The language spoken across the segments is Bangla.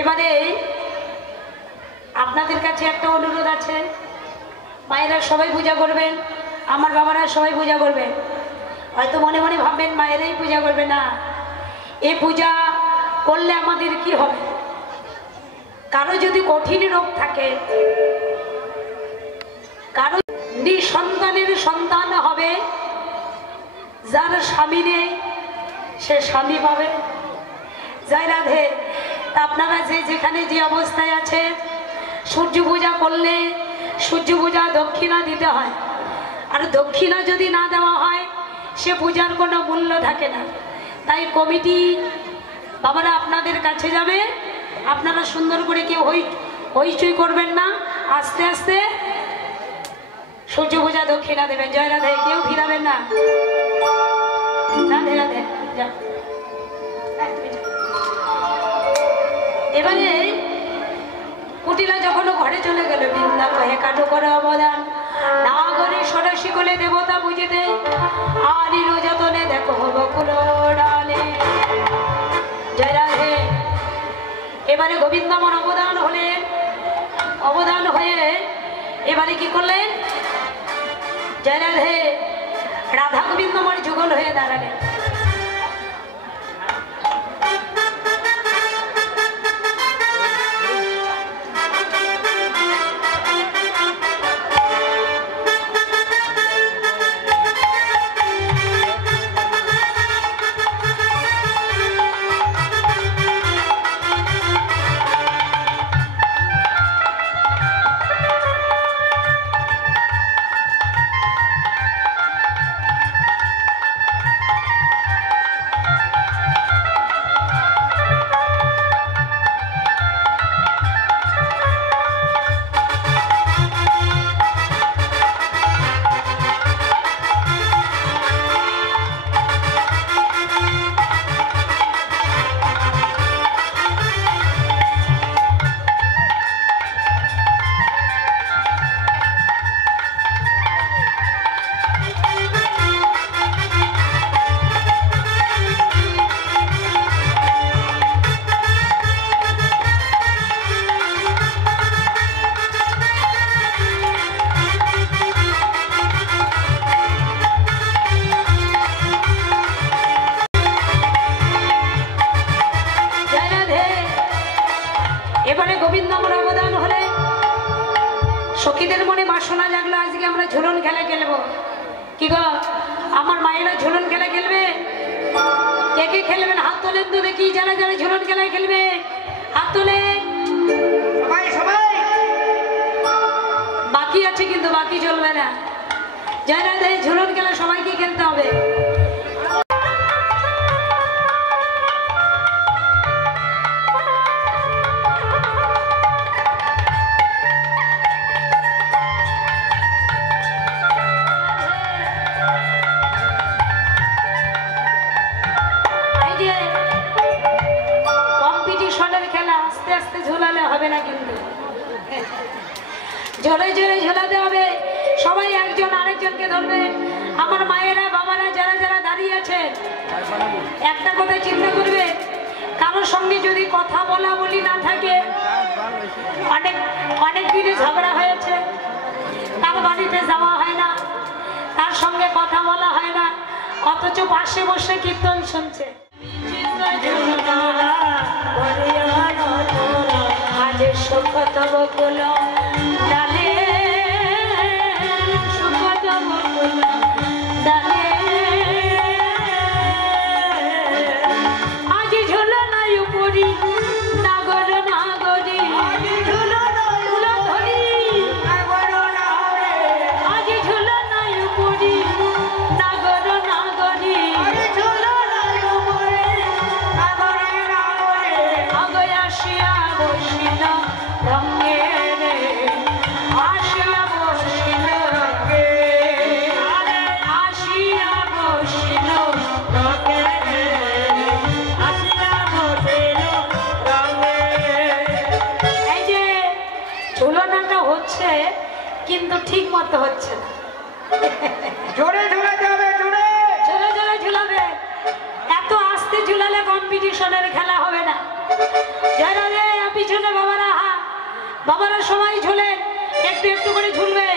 এবারে আপনাদের কাছে একটা অনুরোধ আছে, মায়েরা সবাই পূজা করবেন, আমার বাবারা সবাই পূজা করবেন। হয়তো মনে মনে ভাববেন মায়েরাই পূজা করবে, না, এ পূজা করলে আমাদের কি হবে? কারো যদি কঠিন রোগ থাকে, কারো নিঃসন্তানের সন্তান হবে, যার স্বামী নেই সে স্বামী পাবে। জয় রাধে। তা আপনারা যে যেখানে যে অবস্থায় আছে, সূর্য পূজা করলে সূর্য পূজা দক্ষিণা দিতে হয়, আর দক্ষিণা যদি না দেওয়া হয় সে পূজার কোনো মূল্য থাকে না। তাই কমিটি বাবারা আপনাদের কাছে যাবে, আপনারা সুন্দর করে কেউ হইচই করবেন না, আস্তে আস্তে সূর্য পূজা দক্ষিণা দেবেন। জয় রাধে। কেউ ফিরাবেন না। রাধে রাধে। এবারে কুটিলা যখন ঘরে চলে গেল, বৃন্দা কহে কাটো করে অবদান, নাগরে সরসী কোলে দেবতা বুঝিতে, আরির যতনে দেখো বকুল ডালে। জয় রাধে। এবারে গোবিন্দমন অবদান হলেন, অবদান হয়ে এবারে কি করলেন? জয় রাধে। রাধা গোবিন্দমন যুগল হয়ে দাঁড়ালেন। সখীদের মনে বাসনা জাগলো, আজকে আমরা ঝুলন খেলা খেলবো। কি গো, আমার মায়েরা ঝুলন খেলা খেলবে? কে কে খেলবেন হাত তোলেন তো দেখি। যারা যারা ঝুলন খেলায় খেলবে হাত তোলেন। বাকি আছে কিন্তু, বাকি চলবে না। জয় রাধে। ঝুলন খেলা সবাইকে খেলতে হবে। জোরে জোরে ঝোলাতে হবে, সবাই একজন আরেকজনকে ধরবে। আমার মায়েরা বাবারা যারা যারা দাঁড়িয়ে আছেন, একটা কথা চিন্তা করবে, কারোর সঙ্গে যদি কথা বলা বলি না থাকে, অনেক দিনে ঝগড়া হয়েছে, তার বাড়িতে যাওয়া হয় না, তার সঙ্গে কথা বলা হয় না, অথচ পাশে বসে কীর্তন শুনছে। আজ সুখ তব কুল ডালে, সুখ তব কুল ডালে, আজ ঝুলো নাই উপরি নাগর নাগরী, আজ ঝুলো নাই উপরি নাগর নাগরী, আগে আসিয়া বসিল রঙে রে, আসিয়া বসিল রঙে, আসিয়া বসিল রঙে রে, আসিয়া বসিল রঙে। এই যে ঝুলনাটা হচ্ছে, কিন্তু ঠিক মতো হচ্ছে না। জোরে ঝুলাতে হবে, জোরে জোরে জোরে ঝুলাবে। এত আস্তে ঝুলালে কম্পিটিশনের খেলা হবে না। যারা পিছনে বাবারা বাবারা সবাই ঝোলেন, একটু একটু করে ঝুলবে।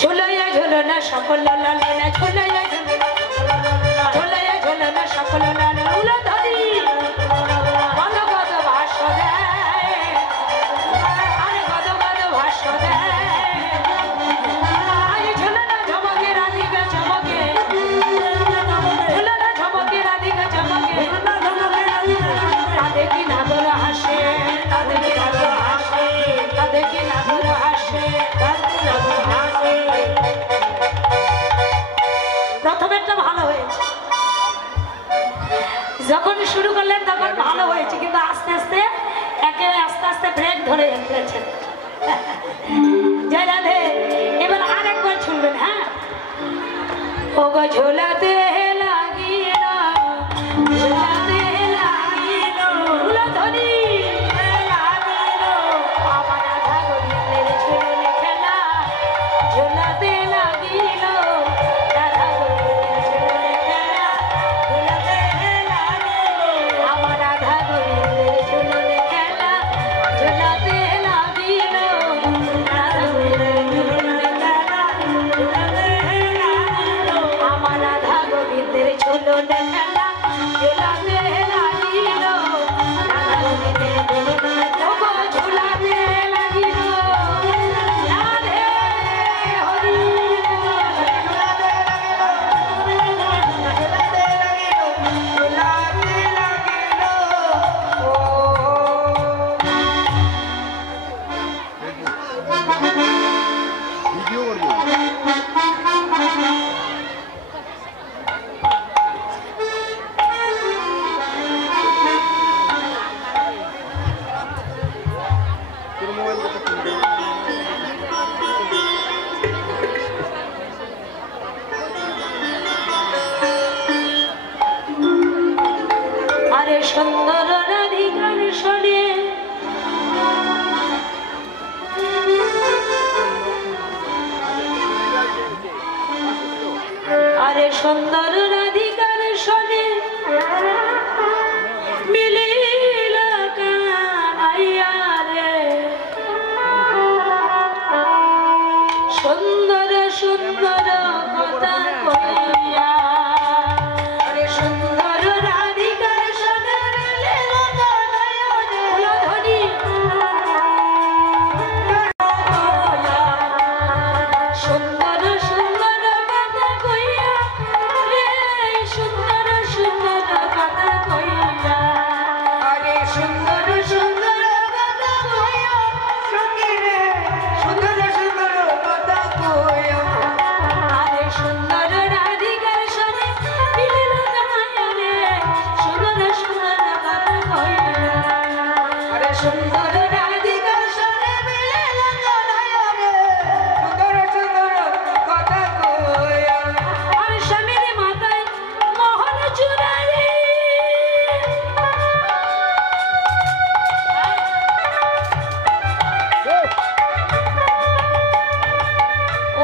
ঝুলাইয়া ঝুলো না সকল লালে না, ঝুলাইয়া ঝুলো না, ঝুলাইয়া ঝুলো না সকল লালে উলো ধরি গদ গদ ভাষ্য দেয়, আরে গদ গদ ভাষ্য দেয়। আরে ঝুলো না ঝমকে রাধিকা চমকে, ঝুলো না ঝমকে রাধিকা চমকে, তাদের কি নাগর হাসে, তাদের কি নাগর হাসে, তাদের কি নাগর হাসে। প্রথমেরটা ভালো হয়েছে, যখন শুরু করলেন তখন ভালো হয়েছে, কিন্তু আস্তে আস্তে আস্তে আস্তে ব্রেক ধরে ফেলেছেন। জয় রাধে। এবার আরেকবার শুনবেন। হ্যাঁ, ও গো ঝোলাতে লাগিল, ঝোলাতে লাগিল উলধ্বনি লাগিল, আমার রাধা গোবিন্দের ঝুলনে খেলা, ঝোলাতে লাগিল রাধা গোবিন্দের ঝুলনে খেলা, ঝোলাতে লাগিল আমার রাধা গোবিন্দের ঝুলনে খেলা, ঝোলাতে লাগিল রাধা গোবিন্দের ঝুলনে খেলা, ঝোলাতে লাগিল আমার রাধা গোবিন্দের ঝুলনে খেলা, ঝোলাতে লাগিল রাধা গোবিন্দের ঝুলনে খেলা। ওগো ঝোলাতে লাগিল রাধে হরি ভিডিও করবো। তোর মোবাইল থেকে কিনবে। আরে সুন্দর রাধিকার শোনে, আরে সুন্দর রাধিকার শোনে মিলিল কানাইয়া রে, সুন্দর সুন্দর কথা কইয়া, আরে সুন্দর রাধিকার শোনে মিলিল কানাইয়া রে, উলধ্বনি সুন্দর সুন্দর কথা কইয়া রে, সুন্দর সুন্দর কথা কইয়া, আরে সুন্দর সুন্দর কথা কইয়া সঙ্গী রে, সুন্দর সুন্দর কথা কইয়া, আরে সুন্দর রাধিকার শোনে মিলিল কানাইয়া রে, সুন্দর সুন্দর কথা কইয়া, আরে সুন্দর রাধিকার সনে মিলিল কানাইয়া রে, সুন্দর সুন্দর কথা কইয়া। আর স্বামীর মাথায় মোহন চূড়ারে,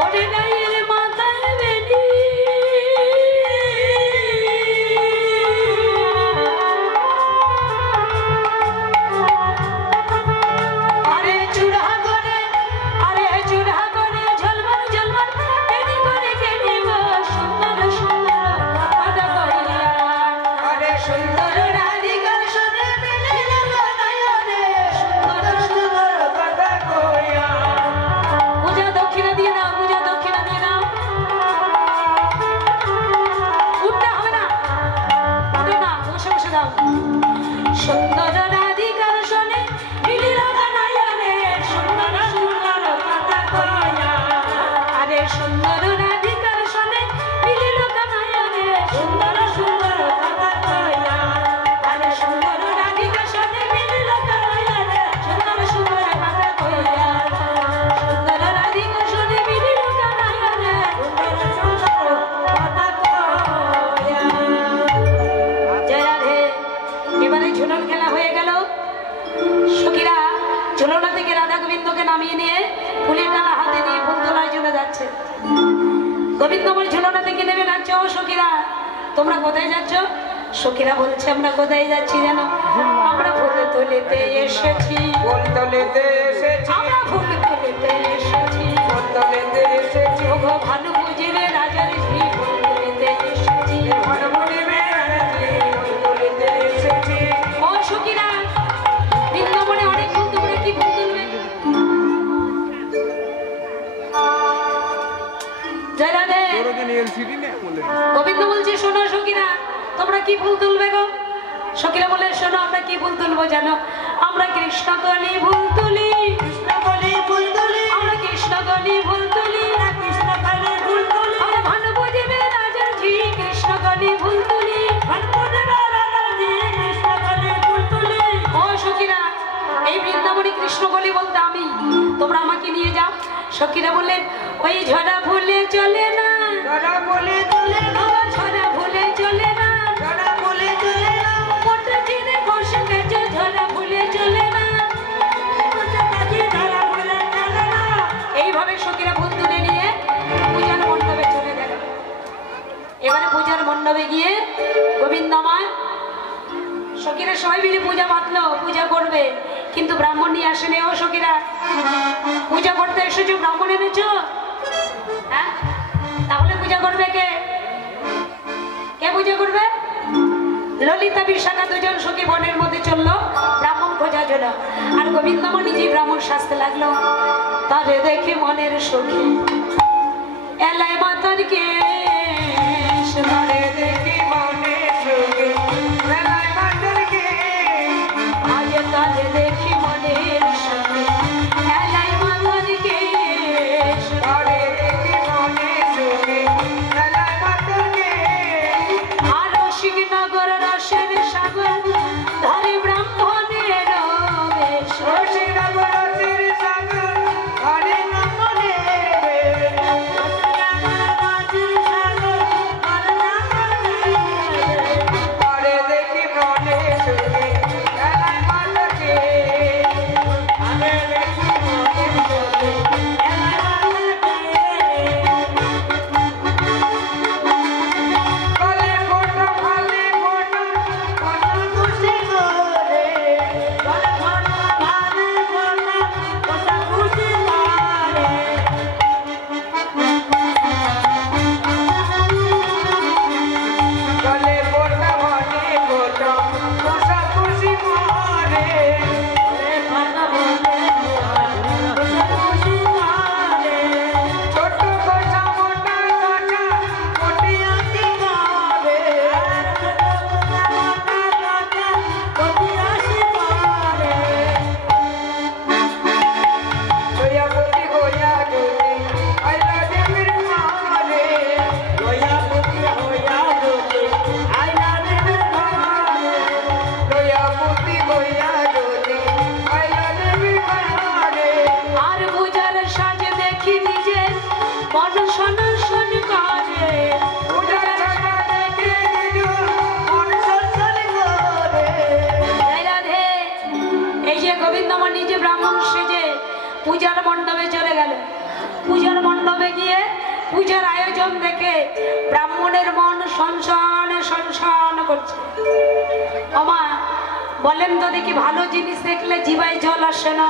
ওরে নাইয়ের মাথায় বেনি, আরে চূড়া করে, আরে চূড়া করে ঝলমল ঝলমল বেনি করে কেনিব, সুন্দর সুন্দর কথা কইয়া, আরে সুন্দর রাধিকার সনে মিলিল কানাইয়া রে, সুন্দর সুন্দর কথা কইয়া। পূজা দক্ষিণা দিয়ে দাও, পূজা দক্ষিণা দিয়ে দাও, উঠতে হবে না, উঠো না, বসে বসে দাও। সুন্দর রাধিকার শোনে মিলিল কানাইয়া রে, সুন্দর সুন্দর কথা কইয়া, আরে সুন্দর রাধিকার শোনে মিলিল কানাইয়া রে, সুন্দর সুন্দর কথা কইয়া, আরে সুন্দর রাধিকার শোনে মিলিল কানাইয়া রে, সুন্দর সুন্দর কথা কইয়া, সুন্দর রাধিকার শোনে মিলিল কানাইয়া রে, সুন্দর সুন্দর কথা কইয়া। জয় রাধে। এবারে ঝুলন খেলা হয়ে গেল। সখীরা ঝুলনা থেকে রাধা গোবিন্দকে নামিয়ে নিয়ে ফুলের ডালা হাতে নিয়ে ফুলতলায় চলে যাচ্ছে। গোবিন্দময় ঝুলনা থেকে নেমে নাচছে। ও সখীরা, তোমরা কোথায় যাচ্ছ? সখীরা বলছে আমরা কোথায় যাচ্ছি জানো? আমরা ফুল তুলিতে এসেছি, কুন্তলেতে এসেছি, আমরা ফুল তুলিতে এসেছি, কুন্তলেতে এসেছি, ওগো ভানু বুঝিবে রাজার ঝি ফুল তুলিতে এসেছি। মনমনিবে রাজি কুন্তলেতে এসেছি। ও সখীরা, বৃন্দাবনে অনেক ফুল, তোমরা কি ফুল তুলবে? জয় রাধে। গোবিন্দ বলছে শোনো সখীরা, তোমরা কি ফুল তুলবে গো? সখীরা বলে শোনো, আমরা কি ফুল তুলবো জানো? আমরা কৃষ্ণকলি ফুল তুলি, কৃষ্ণকলি ফুল তুলি, আমরা কৃষ্ণকলি ফুল তুলি, কৃষ্ণকলি ফুল তুলি, আমরা ভানু বুঝিবে রাজার ঝি কৃষ্ণকলি ফুল তুলি। মনমনিবে রাজি কৃষ্ণকলি ফুল তুলি। ও সখীরা, এই বৃন্দাবনী কৃষ্ণকলি বলতে আমি, তোমরা আমাকে নিয়ে যাও। সখীরা বললেন ওই ঝরা ফুলে চলে না, ঝরা ফুলে চলে না, ও ঝরা ফুলে চলে না, ঝরা ফুলে চলে না, মোটা চিনে বসে গেছে ঝরা ফুলে চলে না। ঝরা ফুলে চলে না। এইভাবে সখীরা ফুল তুলে নিয়ে পূজার মণ্ডপে চলে গেল। এবারে পূজার মণ্ডপে গিয়ে গোবিন্দ আমার সখীরা সবাই মিলে পূজা বাঁধলো, পূজা করবে, কিন্তু ব্রাহ্মণ নিয়ে আসেনি। ও সখীরা, পূজা করতে এসেছো, ব্রাহ্মণ এনেছো? হ্যাঁ, তাহলে পূজা করবে কে? কে পূজা করবে? ললিতা বিশাখা দুজন সখী বনের মধ্যে চললো ব্রাহ্মণ খোঁজার জন্য, আর গোবিন্দ আমার নিজেই ব্রাহ্মণ সাজতে লাগলো। তারে দেখে মনের সখী এলাই মাতার কে, তারে দেখি মনে সুখে, মেলায় মাতার কে। আজ তারে দেখি মনের সখী এলাই মাতার কে। তারে দেখি মনে সুখে, মেলায় মাতার কে। আর রসিকনগর রসের সাগর ধারে ব্রাহ্মণের বেশ। রসিকনগর রসের সাগর, হরে নামনে বেশ। রসিকনগর রসের সাগর, হরে নামনে বেশ। তারে দেখি মনে সুখে, মেলায় মাতার কে। তারে দেখি মনে সুখে, মেলায় মাতার কে। কলে ফোটো ভালে ফোটো, কত খুশি করে। কলে ফোটো ভালে ফোটো, কত খুশি করে। কলে ফোটো ভালে ফোটো, কত খুশি করে। কলে ফোটো ভালে ফোটো, কত খুশি করে। ছোট কথা মোটা কথা, মোটি আঁকি করে। ছোট কথা মোটা কথা, মোটি আঁকি করে। দয়াপতি হইয়া যদি আইলা দেবীর ঘরে। দয়াপতি হইয়া যদি আইলা দেবীর ঘরে। দয়াপতি হইয়া যদি আইলা দেবীর ঘরে। আর পূজার সাজে দেখি নিজে মন সনসন করে। পূজার ছাড়া দেখে নিজের মন সলসল করে। জয় রাধে। এই যে গোবিন্দ আমার নিজে ব্রাহ্মণ সেজে পূজার মণ্ডপে চলে গেল। পূজার মণ্ডপে গিয়ে পূজার আয়োজন দেখে ব্রাহ্মণের মন সনসন সনসন করছে। ওমা, বলেন তো দেখি, ভালো জিনিস দেখলে জিভায় জল আসে না?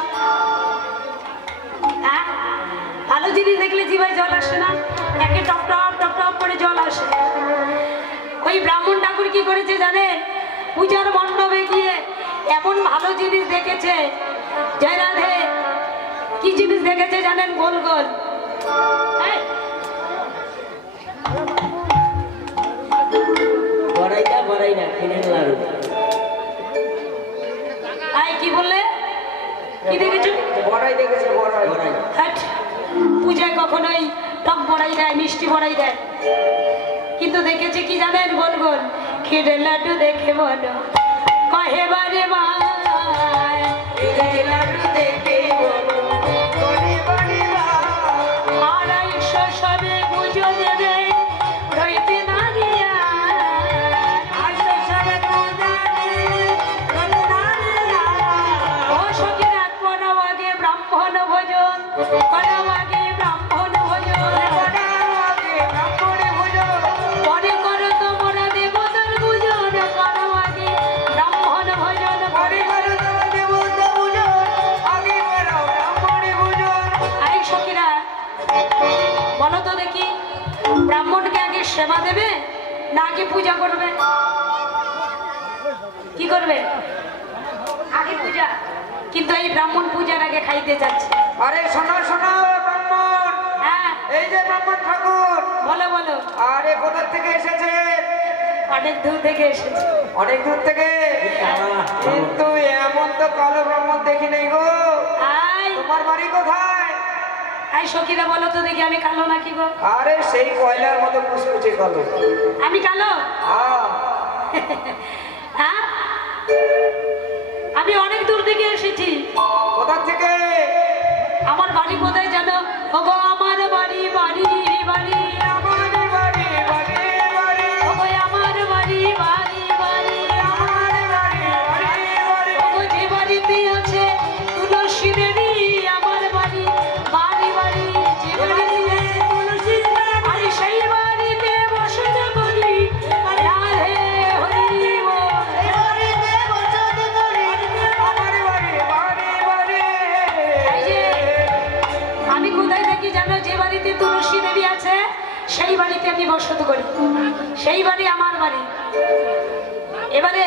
হ্যাঁ, ভালো জিনিস দেখলে জিভায় জল আসে না? একে টপ টপ টপ টপ করে জল আসে। ওই ব্রাহ্মণ ঠাকুর কি করেছে জানেন? পূজার মণ্ডপে গিয়ে এমন ভালো জিনিস দেখেছে। জয় রাধে। কি জিনিস দেখেছে জানেন? গোল গোল। এই, বড়াই না কিনেন লাড়ু। আই কি বললে? কি দেখেছো? বড়াই দেখেছে বড়াই। হাট, পূজায় কখনোই টক বড়াই দেয়, মিষ্টি বড়াই দেয়, কিন্তু দেখেছে কি জানেন? গোল গোল ক্ষীরের লাড্ডু দেখে বলো কহে বারে ভাই, এই লাড্ডু দেখে বলো বলি বলি ভাই। 250 সবে পুজো দেবে রইতে না দিয়া। আইসো সবে পূজা দিলে রইতে না দিয়া। ও সখীরা, করো আগে ব্রাহ্মণ ভোজন, করো আগে ব্রাহ্মণ ভোজন, বড়া আগে ব্রাহ্মণে ভোজন। পরে করো তোমরা দেবতার পূজন, করো আগে ব্রাহ্মণ ভোজন। পরে করো তো দেবতা না আগে পূজা করবে? কি করবে? আগে পূজা। কিন্তু এই ব্রাহ্মণ পূজার আগে খাইতে যাচ্ছে। আরে শোনো শোনো ব্রাহ্মণ, হ্যাঁ এই যে ব্রাহ্মণ ঠাকুর, বলো বলো। আরে কোথা থেকে এসেছে? অনেক দূর থেকে এসেছে। অনেক দূর থেকে? কিন্তু এমন তো কালো ব্রাহ্মণ দেখি নাই গো। আই তোমার বাড়ি কোথায়? আই সখীরা বলো তো দেখি আমি কালো নাকি গো? আরে সেই কয়লার মতো কুচকুচে কালো। আমি কালো? হ্যাঁ। হ্যাঁ আমি অনেক দূর থেকে এসেছি। কোথা থেকে? আমার বাড়ি কোথায় জানো? ওগো আমার বাড়ি বাড়ি বাড়ি আমার বাড়ি বাড়ি বাড়ি ওগো আমার বাড়ি বাড়ি বাড়ি আমার বাড়ি বাড়ি বাড়ি ওগো যে বাড়িতে আছে তুলসী দেবী আমার বাড়ি বাড়ি বাড়ি যে বাড়িতে তুলসী আমি সেই বাড়িতে বসত করি রাধে হরি বল। আমার বাড়ি বাড়ি বাড়ি। এই যে আমি কোথায় থাকি জানো? যে বাড়িতে তুলসী দেবী আছে সেই বাড়িতে আমি বসত করি, সেই বাড়ি আমার বাড়ি। এবারে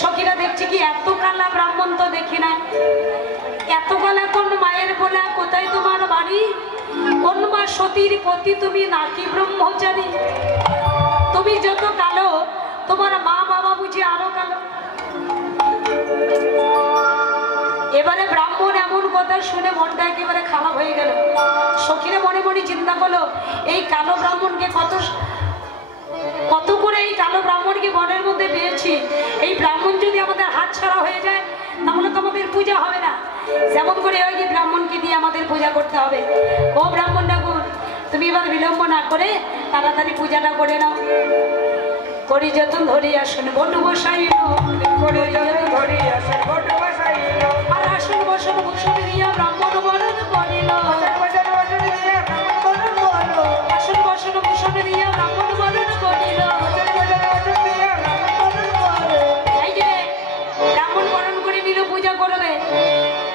সখীরা দেখছি কি এত কালা ব্রাহ্মণ তো দেখি না। এত কালা কোন মায়ের বলা? কোথায় তোমার বাড়ি? কোন মা সতীর পতি তুমি নাকি ব্রহ্মচারী? তুমি যত কালো তোমার মা বাবা বুঝি আরো কালো। এবারে ব্রাহ্মণ এমন কথা শুনে মনটা একেবারে খারাপ হয়ে গেল। সখীরে মনে মনে চিন্তা করলো এই কালো ব্রাহ্মণকে কত করে এই কালো ব্রাহ্মণকে বনের মধ্যে পেয়েছি। এই ব্রাহ্মণ যদি আমাদের হাত ছাড়া হয়ে যায় তাহলে তো আমাদের পূজা হবে না। যেমন করে ওই যে ব্রাহ্মণকে দিয়ে আমাদের পূজা করতে হবে। ও ব্রাহ্মণ ঠাকুর, তুমি এবার বিলম্ব না করে তাড়াতাড়ি পূজাটা করে নাও। করি যতন ধরে আসুন বটু বসাই করে যত ধরি আসে বটু বসাই এলো। আর আসুন বসন ভূষণ দিয়া ব্রাহ্মণ বরণ করিল। বছর বছর বছর দিয়ে ব্রাহ্মণ বলো। আসুন বসন ভূষণ দিয়া ব্রাহ্মণ বরণ করিল। বছর বছর বছর দিয়ে ব্রাহ্মণ বলো। এই যে ব্রাহ্মণ বরণ করে নিল, পূজা করবে।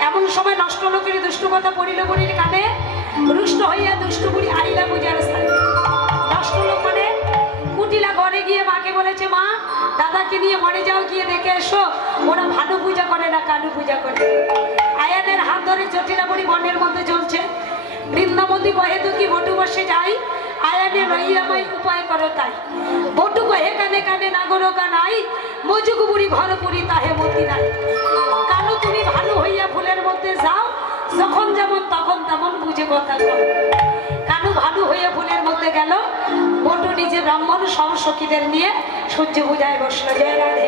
এমন সময় নষ্ট লোকের দুষ্ট কথা পড়িল বুড়ির কানে। রুষ্ট হইয়া দুষ্ট বুড়ি আইলা পূজার স্থানে। নষ্ট লোক মানে কুটিলা ঘরে গিয়ে মাকে বলেছে, মা দাদাকে নিয়ে মরে যাও, গিয়ে দেখে এসো ওরা ভানু পূজা করে না কানু পূজা করে। আয়ানের হাত ধরে জটিলা বুড়ি বনের মধ্যে চলছে। বৃন্দাবতী কহে তো কি বটু বসে যাই, আয়ানে রইয়া মাই উপায় করো তাই। বটু কহে কানে কানে নাগরো কানাই, মজুক বুড়ি ঘর পুরি তাহে মতি নাই। কানু তুমি ভানু হইয়া ফুলের মধ্যে যাও, যখন যেমন তখন তেমন বুঝে কথা কও। কানু ভানু হইয়া ফুলের মধ্যে গেল, বটু নিজে ব্রাহ্মণ সব সখীদের নিয়ে সূর্য পূজায় বসলো। জয় রাধে।